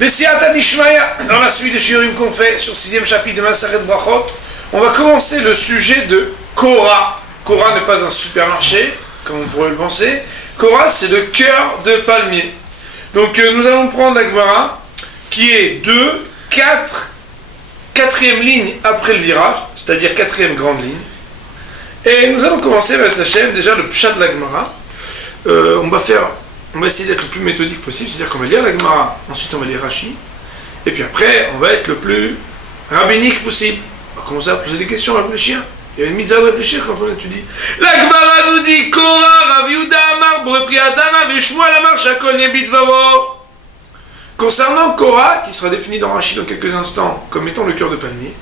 Bessiata Dishmaya, dans la suite des shiurim qu'on fait sur le 6e chapitre de Maseret Brachot, on va commencer le sujet de Korah. Korah n'est pas un supermarché, comme on pourrait le penser. Korah, c'est le cœur de palmier. Donc nous allons prendre la Gemara, qui est 4e ligne après le virage, c'est-à-dire 4e grande ligne. Et nous allons commencer avec la chaîne, déjà le pshat de la Gemara. On va essayer d'être le plus méthodique possible, c'est-à-dire qu'on va lire la Gemara, ensuite on va lire Rashi, et puis après on va être le plus rabbinique possible. On va commencer à poser des questions, à réfléchir. Il y a une mitzvah de réfléchir quand on étudie. La Gemara nous dit Korah, Rav Yehuda Amar, Borepri Adama, Veshmuel Amar, Shakol Yebit Varo. Concernant Korah, qui sera défini dans Rashi dans quelques instants comme étant le cœur de palmier,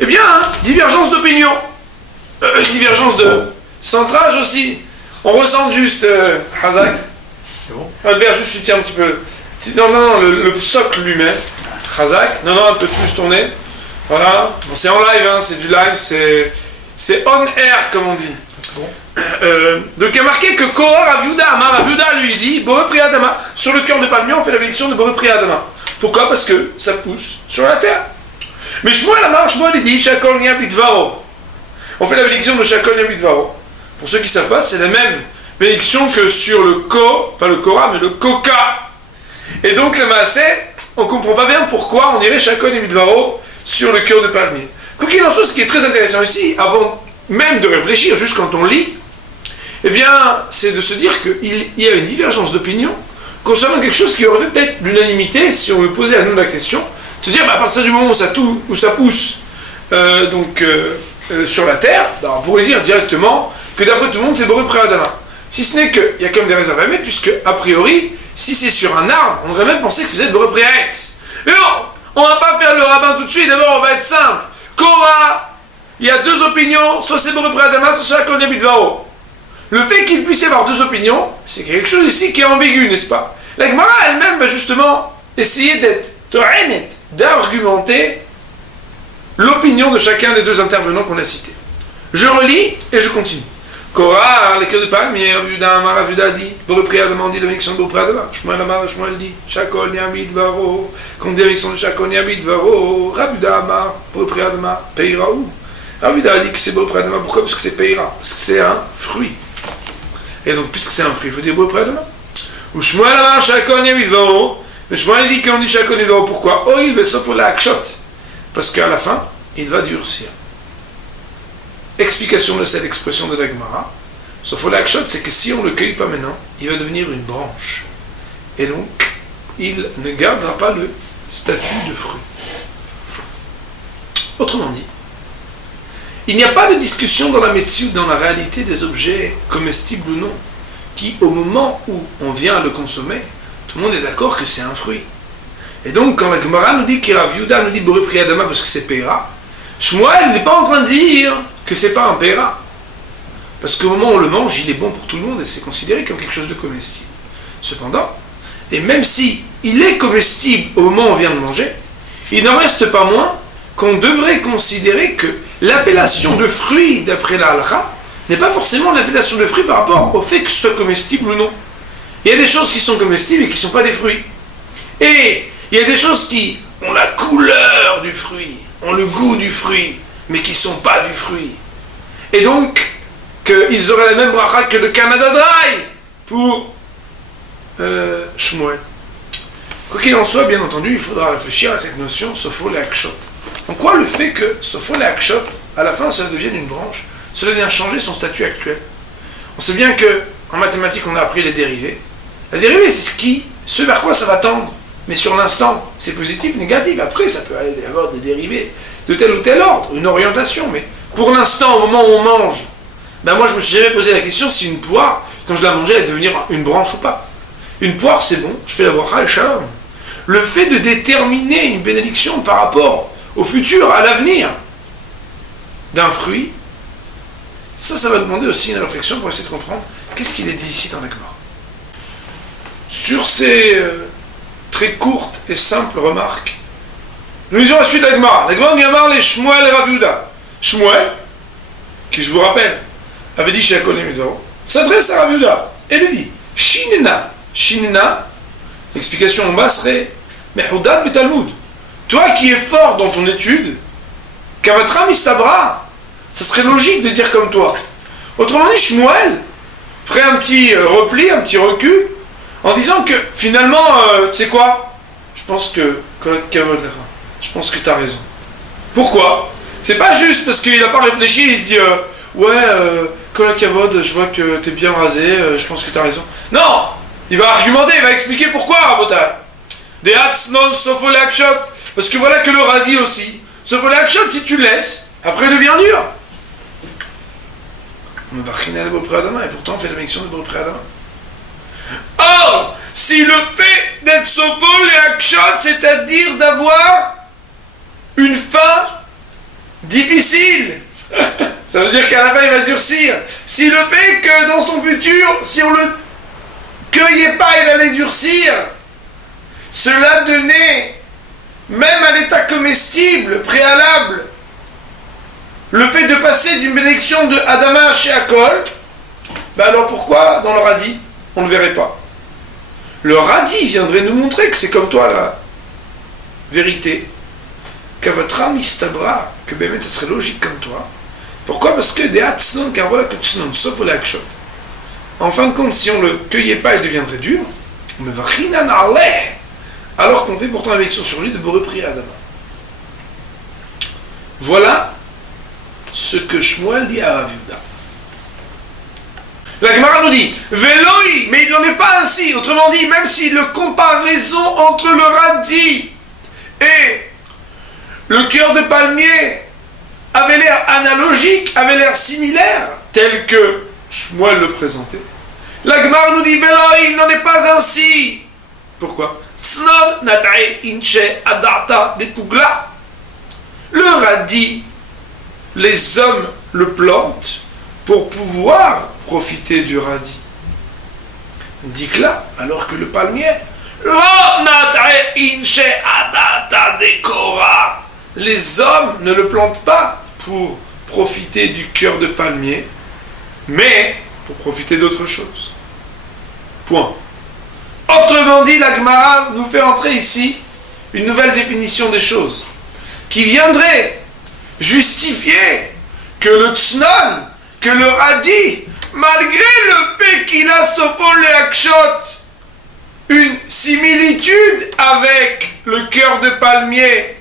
eh bien, divergence d'opinion, divergence de centrage aussi. On ressent juste Hazak. C'est bon. Albert, juste tu tiens un petit peu. Non, le socle lui-même. Hazak. Non, un peu plus tourné. Voilà. Bon, c'est en live, hein, c'est du live, c'est on air, comme on dit. Bon. Donc il y a marqué que Korah Rav Yehuda Amar, Rav Yehuda lui dit Borepri Adama. Sur le cœur de palmier, on fait la bénédiction de Borepri Adama. Pourquoi? Parce que ça pousse sur la terre. Mais Shmuel Amar, Shmuel il dit Shakol Yabit Varo. On fait la bénédiction de Shakol Yabit Varo. Pour ceux qui ne savent pas, c'est la même bénédiction que sur le pas le Korah, mais le Koka. Et donc, le Maaseh, on ne comprend pas bien pourquoi on irait Shakol et Midvaro sur le cœur de palmier. Quoi qu'il en soit, ce qui est très intéressant ici, avant même de réfléchir, juste quand on lit, eh bien, c'est de se dire qu'il y a une divergence d'opinion concernant quelque chose qui aurait fait peut-être l'unanimité si on me posait à nous la question, se dire, à partir du moment où ça pousse sur la terre, on pourrait dire directement que d'après tout le monde, c'est Borepri Adama. Si ce n'est qu'il y a quand même des réserves à mettre, puisque, a priori, si c'est sur un arbre, on aurait même pensé que c'est peut-être Borepri Aetz. Mais non, on va pas faire le rabbin tout de suite, d'abord on va être simple. Korah, il y a deux opinions, soit c'est Borepri Adama, soit c'est Shakol Yabit Varo. Le fait qu'il puisse y avoir deux opinions, c'est quelque chose ici qui est ambigu, n'est-ce pas? La Gemara elle-même va justement essayer d'argumenter l'opinion de chacun des deux intervenants qu'on a cités. Je relis et je continue. Korah, les cœurs de palmier, Rav Yehuda Amar, Rav Yehuda dit, Borepri Adama, dit la bénédiction de Borepri Adama. Shmuel Amar, Shmuel dit, Shakol Yabit Varo. Qu'on dit la bénédiction de Shakol Yabit Varo. Rav Yehuda Amar, Borepri Adama, Peiraou. Rav Yehuda dit que c'est Borepri Adama. Pourquoi? Parce que c'est Peira. Parce que c'est un fruit. Et donc, puisque c'est un fruit, il faut dire Borepri Adama. Ou Shmuel Amar, Shakol Yabit Varo. Mais Shmuel dit qu'on dit Shakol Yabit Varo. Pourquoi? Oh, il va s'offrir la akshot. Parce qu'à la fin, il va durcir. Explication de cette expression de la Gemara. Sauf que l'akshot, c'est que si on ne le cueille pas maintenant, il va devenir une branche. Et donc, il ne gardera pas le statut de fruit. Autrement dit, il n'y a pas de discussion dans la médecine ou dans la réalité des objets comestibles ou non, qui, au moment où on vient à le consommer, tout le monde est d'accord que c'est un fruit. Et donc, quand la Gemara nous dit que Rav Yehuda nous dit Borepri Adama parce que c'est Peira, Shmuel n'est pas en train de dire que c'est pas un Peira. Parce qu'au moment où on le mange, il est bon pour tout le monde et c'est considéré comme quelque chose de comestible. Cependant, et même si il est comestible au moment où on vient de manger, il n'en reste pas moins qu'on devrait considérer que l'appellation de fruit d'après la halakha n'est pas forcément l'appellation de fruit par rapport au fait que ce soit comestible ou non. Il y a des choses qui sont comestibles et qui ne sont pas des fruits. Et il y a des choses qui ont la couleur du fruit, ont le goût du fruit, mais qui ne sont pas du fruit. Et donc, qu'ils auraient la même bracha que le Canada Dry pour Shmuel. Quoi qu'il en soit, bien entendu, il faudra réfléchir à cette notion Sofo le Akshot. En quoi le fait que Sofo le Akshot, à la fin, ça devienne une branche, cela vient changer son statut actuel. On sait bien qu'en mathématiques, on a appris les dérivés. La dérivée, c'est ce vers quoi ça va tendre. Mais sur l'instant, c'est positif, négatif. Après, ça peut y avoir des dérivés de tel ou tel ordre, une orientation. Mais pour l'instant, au moment où on mange, moi je me suis jamais posé la question si une poire, quand je la mangeais, elle allait devenir une branche ou pas. Une poire, c'est bon, je fais la bracha et shalom. Le fait de déterminer une bénédiction par rapport au futur, à l'avenir d'un fruit, ça va demander aussi une réflexion pour essayer de comprendre qu'est-ce qu'il est dit ici dans la Gemara. Sur ces très courtes et simples remarques, nous lisons la suite de la Gemara. La Gemara Yamar les Shmuel et Rav Yehuda. Shmuel, qui je vous rappelle, avait dit Shakol Yabit Varo, s'adresse à Rav Yehuda et lui dit Shinna. Shinna, l'explication en bas serait Mais Houdat Betalmud, toi qui es fort dans ton étude, Kavatra Mistabra, ça serait logique de dire comme toi. Autrement dit, Shmuel ferait un petit repli, un petit recul, en disant que finalement, tu sais quoi? Je pense que tu as raison. Pourquoi? C'est pas juste parce qu'il n'a pas réfléchi, il se dit Kol Kavod, je vois que t'es bien rasé, je pense que tu as raison. Non! Il va argumenter, il va expliquer pourquoi, Rabotai. Des hats non sofo akshot. Parce que voilà que le radis aussi. Sofo akshot, si tu le laisses, après il devient dur. On va chiner le beau Adama et pourtant on fait la médiction de beau Adama. Or, si le fait d'être sofo akshot, c'est-à-dire d'avoir une fin difficile, ça veut dire qu'à la fin il va durcir. Si le fait que dans son futur, si on le cueillait pas, il allait durcir, cela donnait, même à l'état comestible, préalable, le fait de passer d'une bénédiction de Adama chez Akol, ben alors pourquoi dans le radis, on ne le verrait pas? Le radis viendrait nous montrer que c'est comme toi la vérité. Kavatra mistabra, que Bémet ça serait logique comme toi. Pourquoi? Parce que des hatsnon, car voilà que tsnon, sauf le akshot. En fin de compte, si on ne le cueillait pas, il deviendrait dur. Mais va chinan aleh, alors qu'on fait pourtant la bénédiction sur lui de Boré Priya Adama. Voilà ce que Shmuel dit à Rav Yehuda. La Gemara nous dit Veloi, mais il n'en est pas ainsi. Autrement dit, même si la comparaison entre le radis et le cœur de palmier avait l'air analogique, avait l'air similaire, tel que Shmuel le présentait, la Gemara nous dit Veloi, il n'en est pas ainsi. Pourquoi? Tznon natae inche adata de pugla. Le radis, les hommes le plantent pour pouvoir profiter du radis. Dit que là, alors que le palmier, les hommes ne le plantent pas pour profiter du cœur de palmier, mais pour profiter d'autre chose. Point. Autrement dit, la Gemara nous fait entrer ici une nouvelle définition des choses qui viendrait justifier que le tsnan, que le radis, malgré le fait qu'il a sopol et akshot, une similitude avec le cœur de palmier,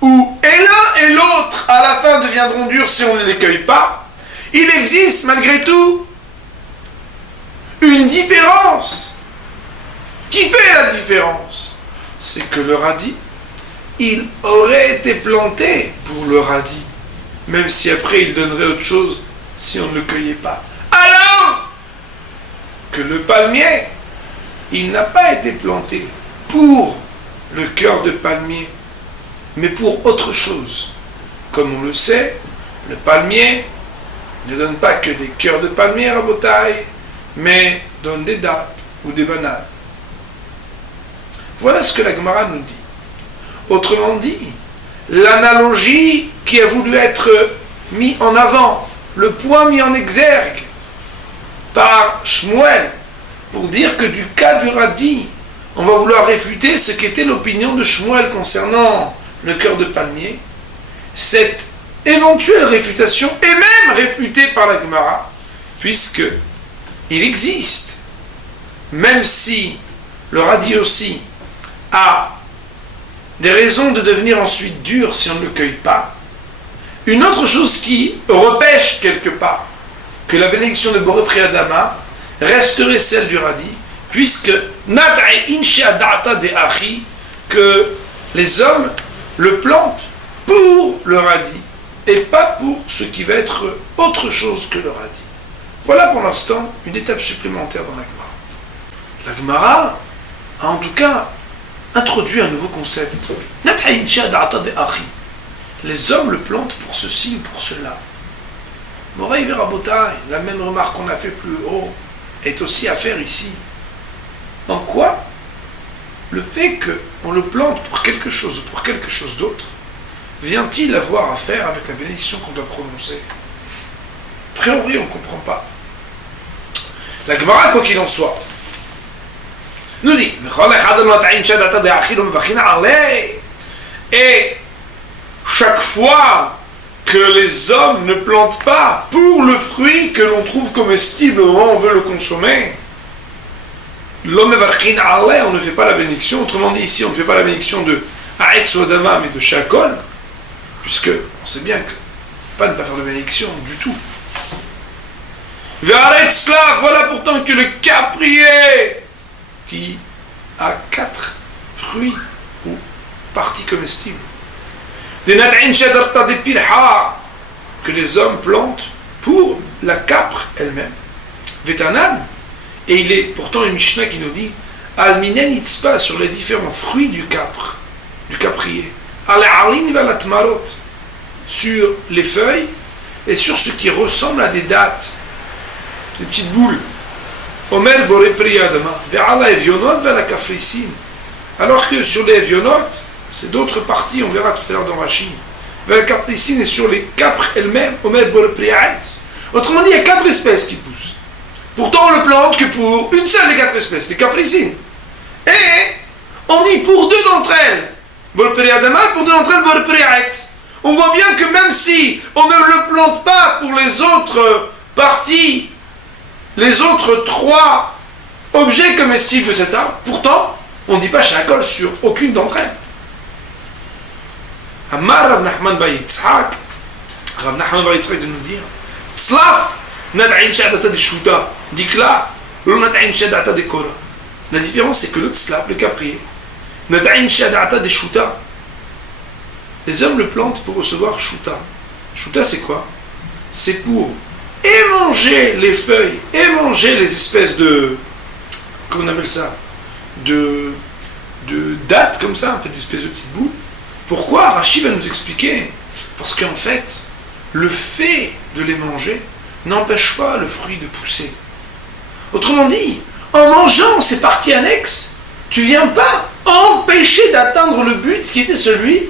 où et l'un et l'autre à la fin deviendront durs si on ne les cueille pas, il existe malgré tout une différence. Qui fait la différence? C'est que le radis, il aurait été planté pour le radis, même si après il donnerait autre chose si on ne le cueillait pas. Alors que le palmier, il n'a pas été planté pour le cœur de palmier, mais pour autre chose. Comme on le sait, le palmier ne donne pas que des cœurs de palmier à Rabotai, mais donne des dattes ou des bananes. Voilà ce que la Gemara nous dit. Autrement dit, l'analogie qui a voulu être mise en avant, le point mis en exergue par Shmuel, pour dire que du cas du radis, on va vouloir réfuter ce qu'était l'opinion de Shmuel concernant le cœur de palmier. Cette éventuelle réfutation est même réfutée par la Gemara, puisque il existe, même si le radis aussi a des raisons de devenir ensuite dur si on ne le cueille pas, une autre chose qui repêche quelque part que la bénédiction de Boré Pri Adama resterait celle du radis, puisque que les hommes le plantent pour le radis et pas pour ce qui va être autre chose que le radis. Voilà pour l'instant une étape supplémentaire dans la Gemara. La Gemara a en tout cas introduit un nouveau concept. Les hommes le plantent pour ceci ou pour cela. Moraï Verabotai, la même remarque qu'on a fait plus haut, est aussi à faire ici. En quoi le fait qu'on le plante pour quelque chose ou pour quelque chose d'autre vient-il avoir à faire avec la bénédiction qu'on doit prononcer? A priori, on ne comprend pas. La Gemara, quoi qu'il en soit, nous dit, et chaque fois que les hommes ne plantent pas pour le fruit que l'on trouve comestible au moment où on veut le consommer, l'homme on ne fait pas la bénédiction. Autrement dit, ici, on ne fait pas la bénédiction de Ha'etz Odama, mais de Shakol, puisque on sait bien que pas ne pas faire de bénédiction du tout. Voilà pourtant que le caprier, qui a 4 fruits ou parties comestibles, des que les hommes plantent pour la capre elle-même, Vétanan, et il est pourtant une Mishnah qui nous dit Al-Minen Itzpa sur les différents fruits du capre, du caprier, Al-Alin Valatmarot, sur les feuilles et sur ce qui ressemble à des dattes, des petites boules. Omer Boré Priyadama, Ve'ala Evionot Ve'ala Kafrissin. Alors que sur les Evionot, c'est d'autres parties, on verra tout à l'heure dans Rashi. Ve'ala Kafrissin et sur les capres elles-mêmes, Omer Boré Priyadama. Autrement dit, il y a 4 espèces qui poussent. Pourtant, on ne le plante que pour une seule des 4 espèces, les Kafrissin. Et on dit pour 2 d'entre elles, Boré Priyadama, pour 2 d'entre elles, Boré Priyadama. On voit bien que même si on ne le plante pas pour les autres parties, les autres 3 objets comestibles de cet arbre, pourtant, on ne dit pas Shakol sur aucune d'entre elles. Ammar Rav Nachman Bar Yitzhak, Rav Nachman Bar Yitzhak de nous dire, Tzlaf, nad'in shadata de shuta, dikla, lo nad'in shadata de kora. La différence, c'est que le tzlaf, le caprier, nad'in shadata de shuta, les hommes le plantent pour recevoir shuta. Shuta, c'est quoi? C'est pour manger les feuilles, manger les espèces de... Comment on appelle ça? De dattes comme ça, en fait, des espèces de petites boules. Pourquoi? Rashi va nous expliquer. Parce qu'en fait, le fait de les manger n'empêche pas le fruit de pousser. Autrement dit, en mangeant ces parties annexes, tu ne viens pas empêcher d'atteindre le but qui était celui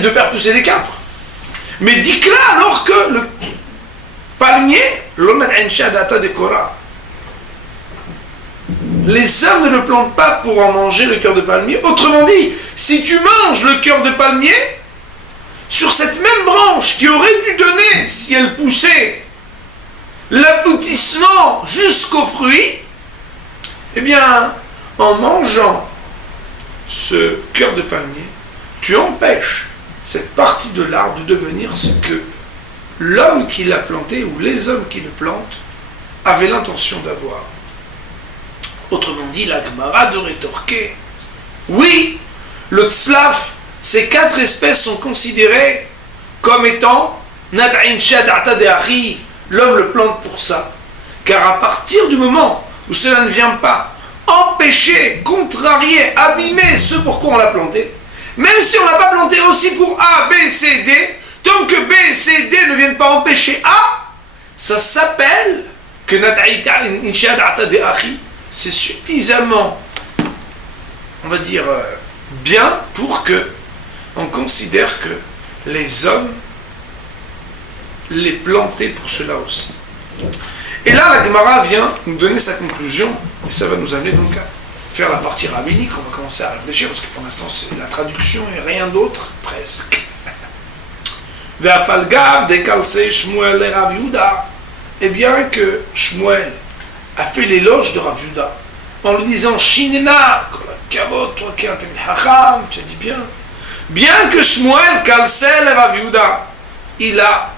de faire pousser des capres. Mais dis-là alors que le palmier, les hommes ne le plantent pas pour en manger le cœur de palmier. Autrement dit, si tu manges le cœur de palmier, sur cette même branche qui aurait dû donner, si elle poussait, l'aboutissement jusqu'au fruit, eh bien, en mangeant ce cœur de palmier, tu empêches cette partie de l'arbre de devenir ce que l'homme qui l'a planté ou les hommes qui le plantent avaient l'intention d'avoir. Autrement dit, la Gemara de rétorquer. Oui, le tzlaf, ces 4 espèces sont considérées comme étant Nad'in Shad'ata de Achi, l'homme le plante pour ça. Car à partir du moment où cela ne vient pas empêcher, contrarier, abîmer ce pourquoi on l'a planté, même si on ne l'a pas planté aussi pour A, B, C, D, tant que B, C, D ne viennent pas empêcher A, ça s'appelle que c'est suffisamment, on va dire, bien pour que on considère que les hommes les plantaient pour cela aussi. Et là, la Gemara vient nous donner sa conclusion, et ça va nous amener donc à faire la partie rabbinique. On va commencer à réfléchir, parce que pour l'instant, c'est la traduction et rien d'autre, presque. Et bien que Shmuel a fait l'éloge de Rav Yehuda en lui disant Shinena, toi qui es un Talmid Chacham, tu as dit bien que Shmuel kalsel Rav Yehuda, il a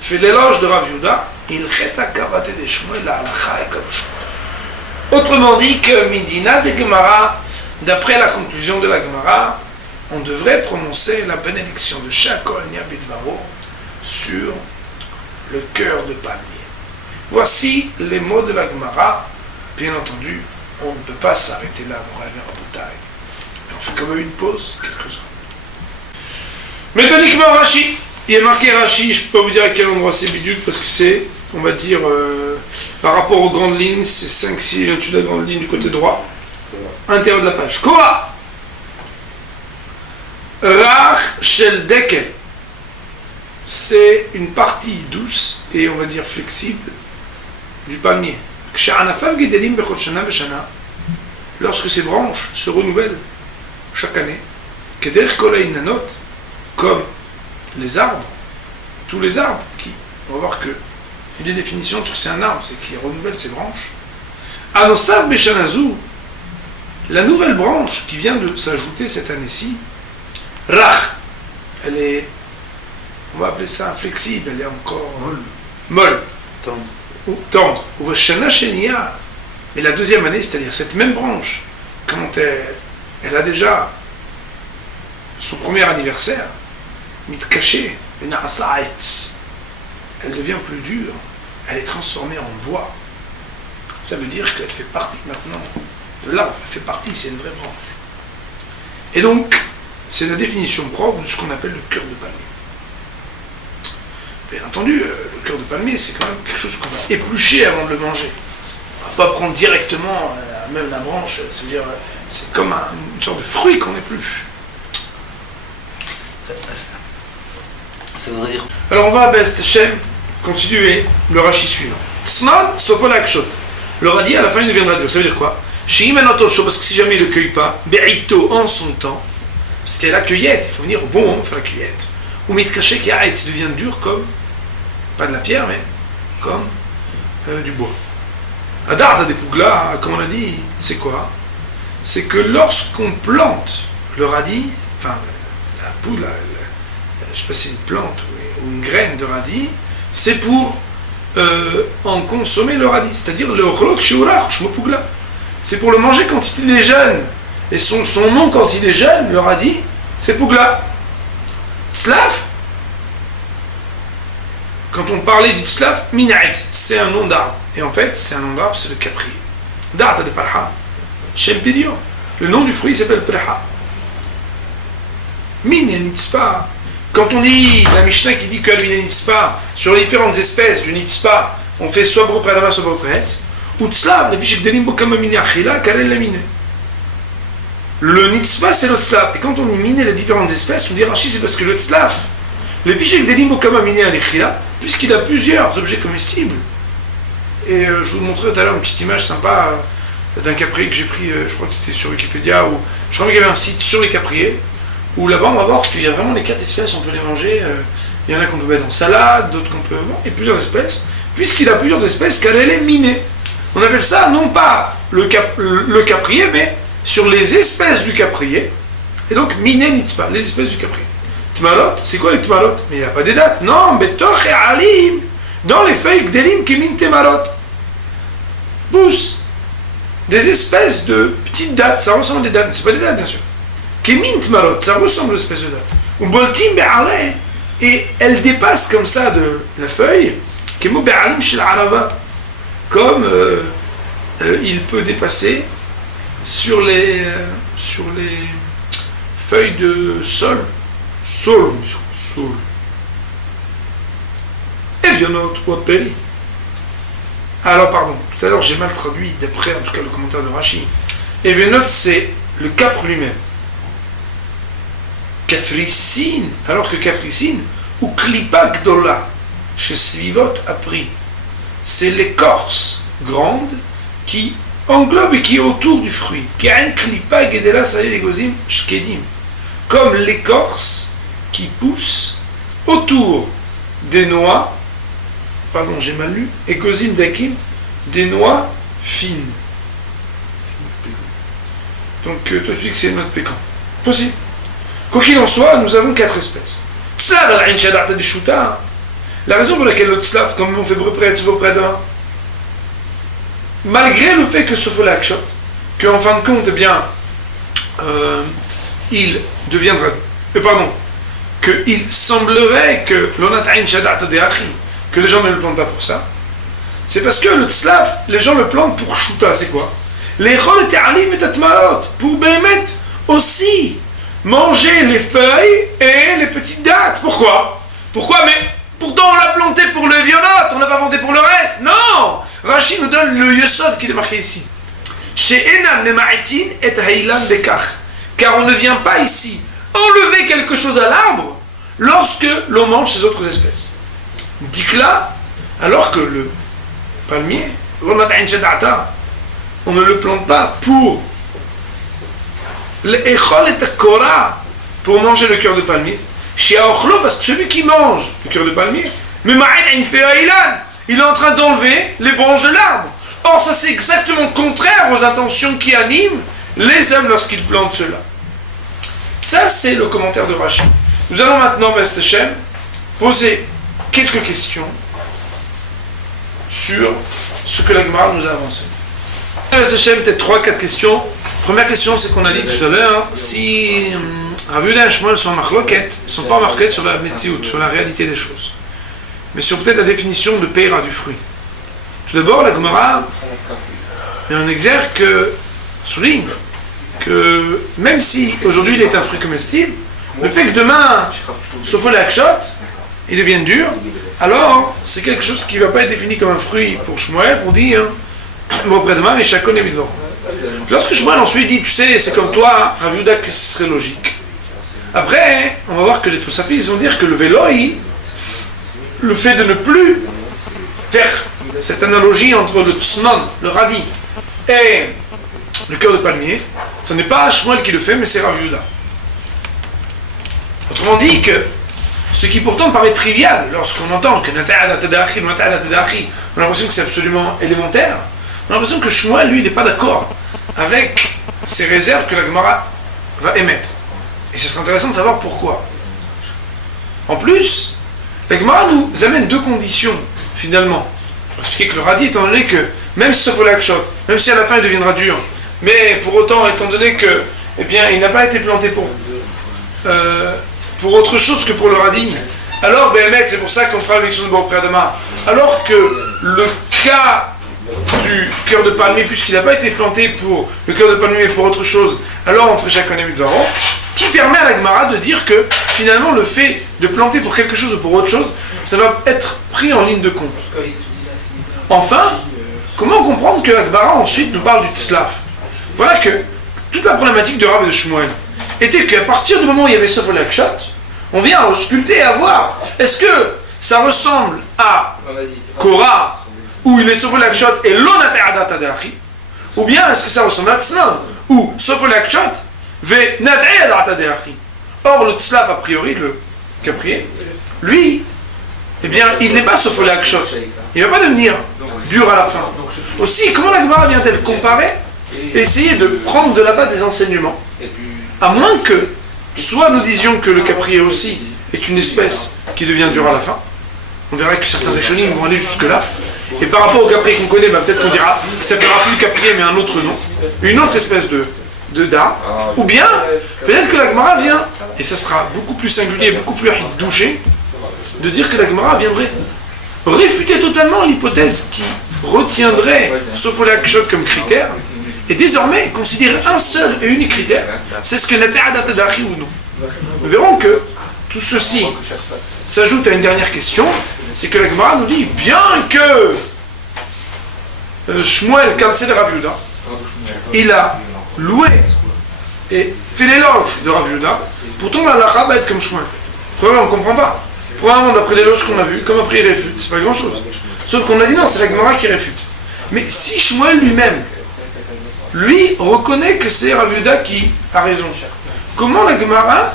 fait l'éloge de Rav Yehuda, il cheta kavate de Shmuel la halacha et comme Shmuel. Autrement dit que Midina de Gemara, d'après la conclusion de la Gemara, on devrait prononcer la bénédiction de Shakol Niabidvaro sur le cœur de palmier. Voici les mots de la Gemara. Bien entendu, on ne peut pas s'arrêter là, on va aller en bataille. On fait quand même une pause, quelques secondes. Méthodiquement, Rashi. Il est marqué Rashi, je ne peux pas vous dire à quel endroit c'est bidule, parce que c'est, on va dire, par rapport aux grandes lignes, c'est 5-6 lignes au-dessus de la grande ligne du côté droit. Intérieur de la page. Kora Rach Shel Dekel. C'est une partie douce et on va dire flexible du palmier. lorsque ces branches se renouvellent chaque année, comme les arbres, tous les arbres, on va voir que une des définitions de ce que c'est un arbre, c'est qu'il renouvelle ses branches. Anosav Beshanazou, la nouvelle branche qui vient de s'ajouter cette année-ci, Rach, elle est, on va appeler ça flexible, elle est encore molle, tendre. Ou Shana Shenia, mais la deuxième année, c'est-à-dire cette même branche, quand elle a déjà son premier anniversaire, mitkaché, elle devient plus dure, elle est transformée en bois. Ça veut dire qu'elle fait partie maintenant de l'arbre, elle fait partie, c'est une vraie branche. Et donc, c'est la définition propre de ce qu'on appelle le cœur de palmier. Bien entendu, le cœur de palmier, c'est quand même quelque chose qu'on va éplucher avant de le manger. On ne va pas prendre directement même la branche, ça veut dire, c'est comme une sorte de fruit qu'on épluche. Ça voudrait dire... Alors on va à Best Shem continuer le Rashi suivant. Tsnad Sopolakshot. Le radis à la fin il deviendra dur. Ça veut dire quoi? Parce que si jamais il ne le cueille pas, Be'ito en son temps, parce qu'il y a la cueillette, il faut venir au bon moment pour faire la cueillette. Ou Mitkaché qui arrête, il devient dur comme, pas de la pierre, mais comme du bois. Adar, des pouglas, comme on a dit, c'est quoi? C'est que lorsqu'on plante le radis, enfin la poule, je ne sais pas si c'est une plante ou une graine de radis, c'est pour en consommer le radis, c'est-à-dire le chlok shiurach, shmopougla. C'est pour le manger quand il est jeune. Et son nom quand il est jeune, le radis, c'est pougla. Tslav, quand on parlait du tslav, minait, c'est un nom d'arbre. Et en fait, c'est un nom d'arbre, c'est le caprier. Da'ata de parha, shempirion. Le nom du fruit s'appelle parha. Minenitzpa. Quand on dit, la Mishnah qui dit que le minenitzpa, sur les différentes espèces du nitzpa, on fait soit bro pradama, soit bro préhetz, ou tslav, le fichik delim bokama mine achila, karel la mine. Le nitzpa, c'est le tzlav. Et quand on élimine les différentes espèces, on dit Rashi, c'est parce que le tzlav, le fichik delim bokama mine achila, puisqu'il a plusieurs objets comestibles. Et je vous montrerai tout à l'heure une petite image sympa d'un caprier que j'ai pris, je crois que c'était sur Wikipédia, ou je crois qu'il y avait un site sur les capriers, où là-bas on va voir qu'il y a vraiment les 4 espèces, on peut les manger. Il y en a qu'on peut mettre en salade, d'autres qu'on peut... et plusieurs espèces, puisqu'il a plusieurs espèces, car elle est minée. On appelle ça non pas le caprier, mais sur les espèces du caprier, et donc miné nitzpa, les espèces du caprier. Tmalot, c'est quoi les tmalot? Mais il n'y a pas des dates. Non, betoch et alim, dans les feuilles gdelim qui min temalot, poussent des espèces de petites dates, ça ressemble à des dates, c'est pas des dates bien sûr. Qui min temalot, ça ressemble à une espèce de date. Ou boltim be'aleh, et elle dépasse comme ça de la feuille, qui mo be'alim shel arava, comme il peut dépasser sur les feuilles de sol. Evionot ou apeli. Alors pardon, tout à l'heure j'ai mal traduit d'après en tout cas le commentaire de Rashi. Evionot c'est le capre lui-même. Kafricine, alors que Kafricine ou Klipa Gdola, chez Svivot a pris. C'est l'écorce grande qui englobe et qui est autour du fruit. Comme l'écorce qui pousse autour des noix, pardon j'ai mal lu, et gozim dakim, des noix fines. Donc toi tu dis que c'est notre pécan. Possible. Quoi qu'il en soit, nous avons 4 espèces. La raison pour laquelle le tzlav, comme on fait près malgré le fait que ce faut l'akshot, qu'en fin de compte, eh bien, il deviendra, qu'il semblerait que que les gens ne le plantent pas pour ça, c'est parce que le tzlav, les gens le plantent pour shuta, c'est quoi? Les chol et ta'alim et tatmalot, pour bémet aussi manger les feuilles et les petites dattes. Pourquoi? Mais pourtant on l'a planté pour le vionot, on l'a pas planté pour le reste. Non! Rashi nous donne le yesod qui est marqué ici. Chez Enam Nemaitin et Heilan Bekach. Car on ne vient pas ici enlever quelque chose à l'arbre lorsque l'on mange ces autres espèces. Dikla, alors que le palmier, on ne le plante pas pour L'Echol est Kora pour manger le cœur de palmier. Chez Aochlo, parce que celui qui mange le cœur de palmier, mais il est en train d'enlever les branches de l'arbre. Or, ça c'est exactement contraire aux intentions qui animent les hommes lorsqu'ils plantent cela. Ça, c'est le commentaire de Rashi. Nous allons maintenant, Best Hashem, poser quelques questions sur ce que la Gemara nous a avancé. Best Hashem, peut-être 3-4 questions. Première question, c'est qu'on a dit tout à l'heure, si Rav Yehuda et Shmuel sont marloquettes, ils ne sont pas marqués sur la metziut, sur la réalité des choses, mais sur peut-être la définition de peira, du fruit. Tout d'abord, la Gemara met en exergue que, souligne que même si aujourd'hui il est un fruit comestible, le fait que demain, sauf le akshot, il devienne dur, alors c'est quelque chose qui ne va pas être défini comme un fruit pour Shmuel, pour dire, bon, après-demain, mais chacun est devant. Lorsque Shmuel ensuite dit, tu sais, c'est comme toi, Rav Yehuda, que ce serait logique. Après, on va voir que les Tosafis vont dire que le veloi, le fait de ne plus faire cette analogie entre le tsnon, le radis, et le cœur de palmier, ce n'est pas Shmuel qui le fait, mais c'est Rav Yehuda. Autrement dit que ce qui pourtant paraît trivial lorsqu'on entend que on a l'impression que c'est absolument élémentaire, on a l'impression que Shmuel, lui, n'est pas d'accord avec ces réserves que la Gemara va émettre. Et ce serait intéressant de savoir pourquoi. En plus, la Gemara nous amène deux conditions, finalement. Pour expliquer que le radis, étant donné que, même si ça vaut l'akshot, même si à la fin il deviendra dur, mais pour autant, étant donné que, eh bien, il n'a pas été planté pour autre chose que pour le radis, alors, c'est pour ça qu'on fera l'élection de Boré Adama. Alors que le cas du cœur de palmier, puisqu'il n'a pas été planté pour le cœur de palmier mais pour autre chose, alors on ferait chacun un Midvaron, qui permet à la Gemara de dire que finalement le fait de planter pour quelque chose ou pour autre chose, ça va être pris en ligne de compte. Enfin, comment comprendre que la Gemara ensuite nous parle du Tzlaf? Voilà que toute la problématique de Rav et de Shmuel était qu'à partir du moment où il y avait Sof Akshot, on vient à sculpter et à voir est-ce que ça ressemble à Korah, où il est Sof Akshot et l'Onata'adat Adachi, ou bien est-ce que ça ressemble à Tzlan, où Sof Akshot ve Nata'adat Adachi. Or le Tzlaf, a priori, le caprier, lui, eh bien, il n'est pas Sof Akshot. Il ne va pas devenir dur à la fin. Aussi, comment la Gemara vient-elle comparer et essayer de prendre de là-bas des enseignements, à moins que soit nous disions que le caprier aussi est une espèce qui devient dure à la fin. On verra que certains Rishonim vont aller jusque-là. Et par rapport au caprier qu'on connaît, peut-être qu'on dira que ça ne s'appellera plus caprier mais un autre nom, une autre espèce de d'art. Ou bien, peut-être que la Gemara vient, et ça sera beaucoup plus singulier, beaucoup plus douché, de dire que la Gemara viendrait réfuter totalement l'hypothèse qui retiendrait Sof Akshot comme critère, et désormais considérer un seul et unique critère, c'est ce que Nata'adat Adachi ou non. Nous verrons que tout ceci s'ajoute à une dernière question, c'est que la Gemara nous dit, bien que Shmuel cancelle Rav Yehuda, il a loué et fait l'éloge de Rav Yehuda, pourtant la halakha va être comme Shmuel. Probablement on ne comprend pas. Probablement d'après l'éloge qu'on a vu, comme après il réfute, c'est pas grand chose. Sauf qu'on a dit non, c'est la Gemara qui réfute. Mais si Shmuel lui-même, lui reconnaît que c'est Rav Yehuda qui a raison, comment la Gemara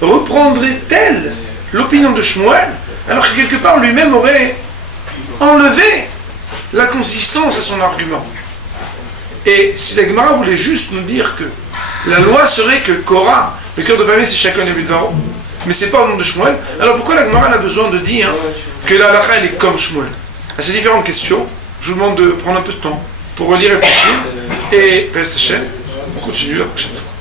reprendrait-elle l'opinion de Shmuel alors que quelque part lui-même aurait enlevé la consistance à son argument? Et si la Gemara voulait juste nous dire que la loi serait que Korah, le cœur de palmier c'est chacun des Midvaro, mais c'est pas au nom de Shmuel, alors pourquoi la Gemara a besoin de dire que la halakha elle est comme Shmuel? À ces différentes questions, je vous demande de prendre un peu de temps pour relire et réfléchir, et Pest Hashem, on continue la prochaine fois.